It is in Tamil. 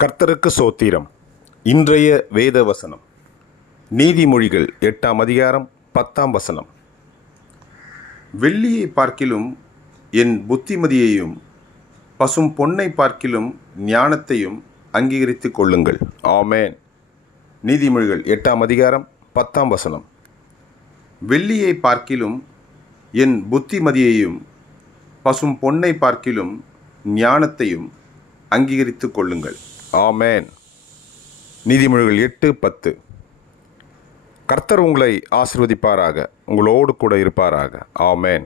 கர்த்தருக்கு சோத்திரம். இன்றைய வேத வசனம் நீதிமொழிகள் 8ஆம் அதிகாரம் 10ஆம் வசனம். வெள்ளியை பார்க்கிலும் என் புத்திமதியையும் பசும் பொன்னை பார்க்கிலும் ஞானத்தையும் அங்கீகரித்து கொள்ளுங்கள். ஆமேன். நீதிமொழிகள் 8ஆம் அதிகாரம் 10ஆம் வசனம். வெள்ளியை பார்க்கிலும் என் புத்திமதியையும் பசும் பொன்னை பார்க்கிலும் ஞானத்தையும் அங்கீகரித்து கொள்ளுங்கள். ஆமேன். நீதிமொழிகள் 8:10. கர்த்தர் உங்களை ஆசீர்வதிப்பாராக, உங்களோடு கூட இருப்பாராக. ஆமேன்.